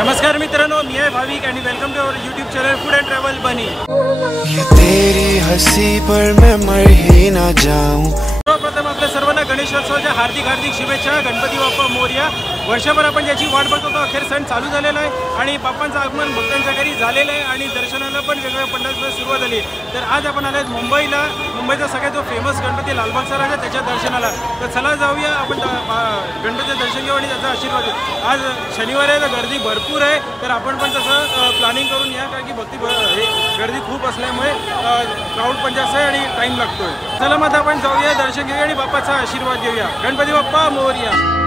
नमस्कार मित्रांनो, मी आहे भाविक आणि welcome to our YouTube channel food and travel बनी। ये तेरी हंसी पर मैं मर ही ना जाऊं। सर्वप्रथम आपल्या सर्वांना गणेशोत्सवाच्या हार्दिक शुभेच्छा। गणपती बाप्पा मोरया। वर्षभर आपण ज्याची वाट बघत होतो, अखेर सण चालू झालेला आहे आणि बाप्पांचं आगमन भक्तांच्या घरी झालेलं आहे आणि दर्शनाला पण वेगवेगळ्या पंडाला सुरुवात झाली। तर आज आपण आलोत मुंबईचा सगळ्यात जो फेमस गणपती लालबागचा राजा त्याच्या दर्शनाला। तर चला जाऊया, आपण गणपतीचं दर्शन घेऊ आणि त्याचा आशीर्वाद घेऊ। आज शनिवार आहे तर गर्दी भरपूर आहे, तर आपण पण तसं प्लॅनिंग करून या, कारण की गर्दी खूप असल्यामुळे क्राऊड पण जास्त आहे आणि टाईम लागतोय। चला मग आपण जाऊया, दर्शन घेऊया आणि बाप्पाचा आशीर्वाद घेऊया। गणपती बाप्पा मोरया।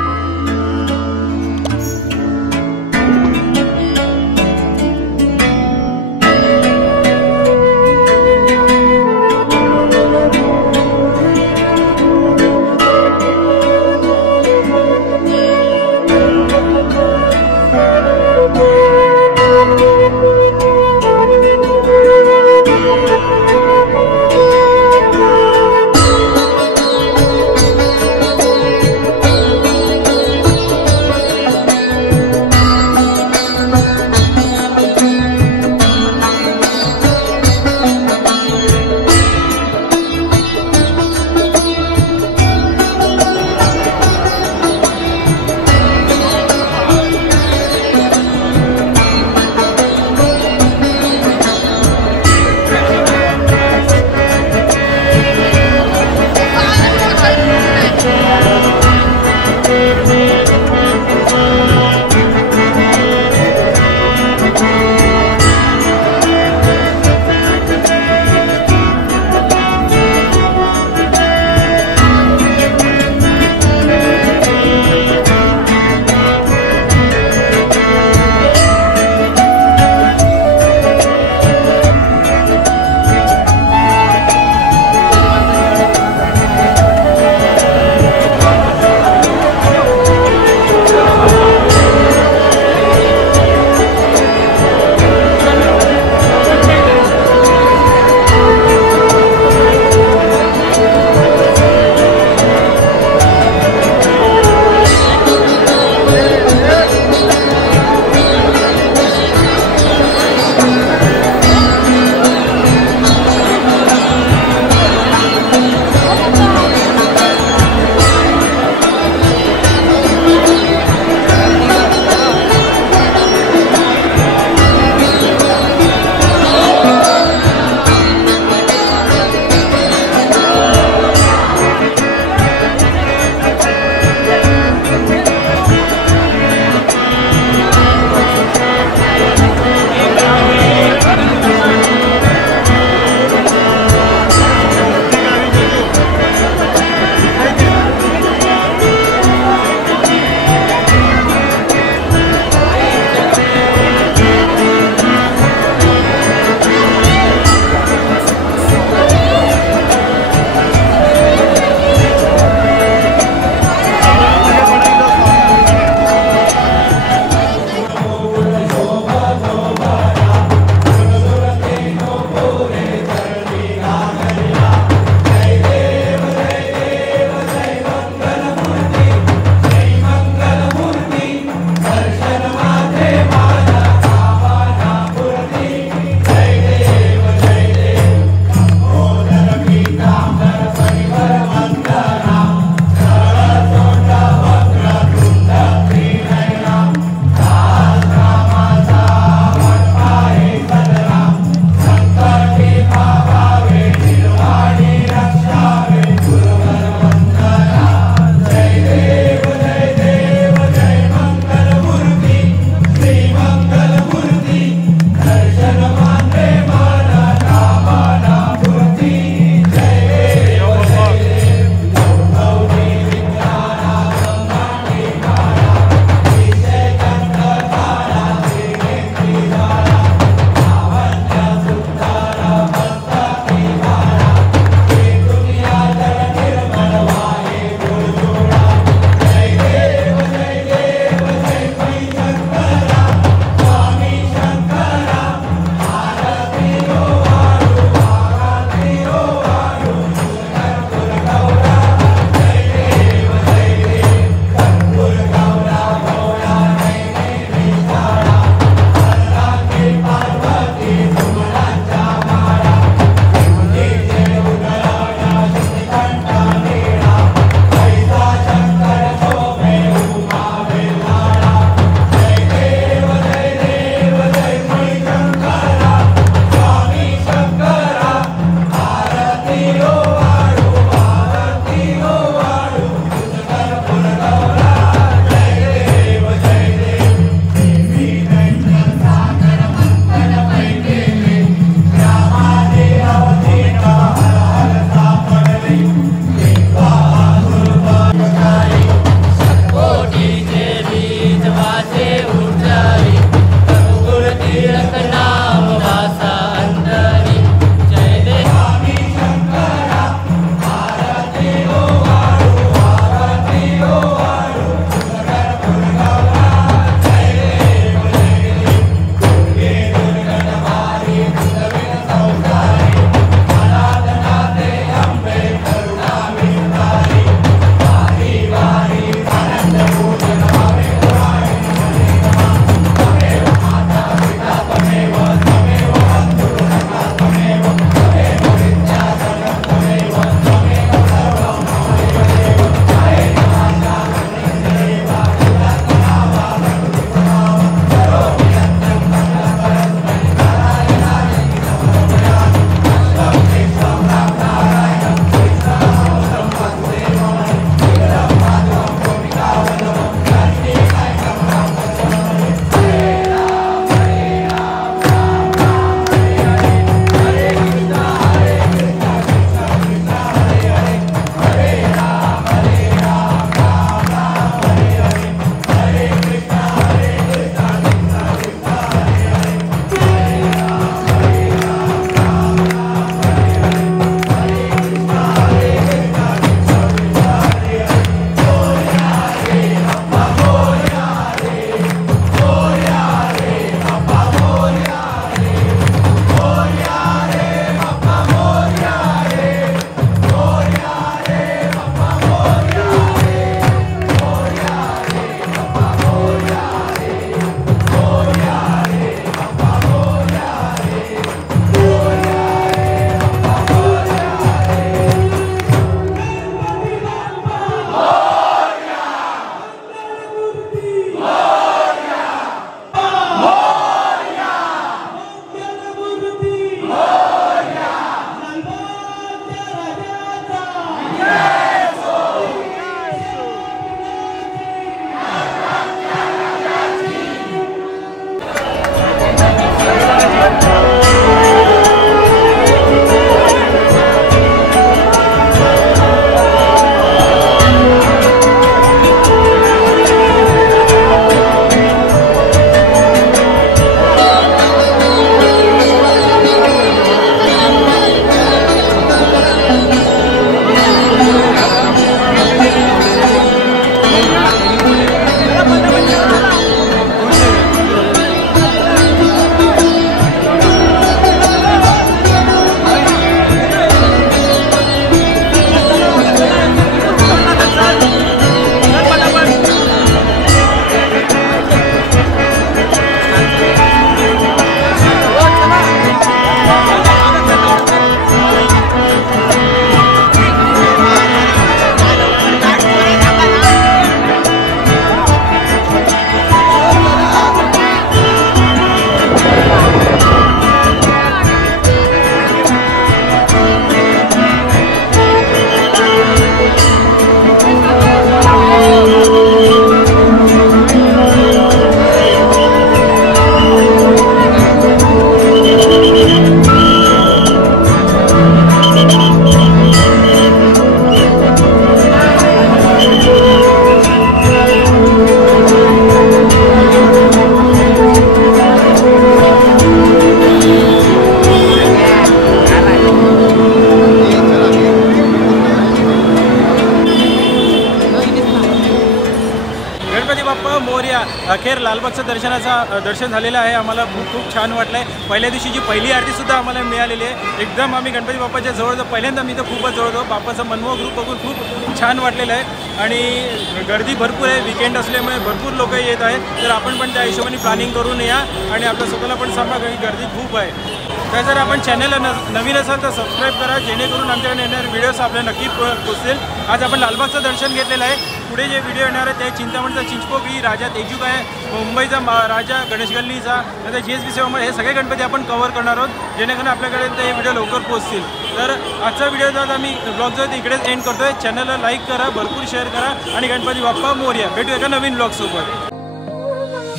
लालबागचं दर्शन झालेलं आहे. आम्हाला खूप छान वाटलं आहे. पहिल्या दिवशीची पहिली आरतीसुद्धा आम्हाला मिळालेली आहे. एकदम आम्ही गणपती बाप्पाच्या जवळ पहिल्यांदा मी तर खूपच जवळ होतो. बाप्पाचा मनमोहक रूप बघून खूप छान वाटलेलं आहे आणि गर्दी भरपूर आहे. विकेंड असल्यामुळे भरपूर लोक येत आहेत. तर आपण पण त्या हिशोबाने प्लॅनिंग करून या आणि आपल्या स्वतःला पण सांगा काही गर्दी खूप आहे. तर जर आपण चॅनलला नवीन असाल तर सबस्क्राईब करा, जेणेकरून आमच्याकडे येणारे व्हिडिओज आपल्याला नक्की पोचतील. आज आपण लालबागचं दर्शन घेतलेलं आहे. पुढे जे व्हिडिओ येणार आहे ते चिंतामणचा चिंचपोकळी, राजा तेजूक आहे, मुंबईचा राजा गणेश गल्लीचा, नंतर GSB सेवा हे सगळे गणपती आपण कव्हर करणार आहोत, जेणेकरून आपल्याकडे ते व्हिडिओ लवकर पोचतील. तर आजचा व्हिडिओ जर आम्ही ब्लॉग जो इकडेच एंड करतोय. चॅनलला लाईक करा, भरपूर शेअर करा आणि गणपती बाप्पा मोरया. भेटू एका नवीन ब्लॉगसोबत.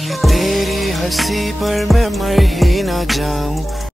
ये तेरी हंसी पर मैं मर ही ना जाऊं.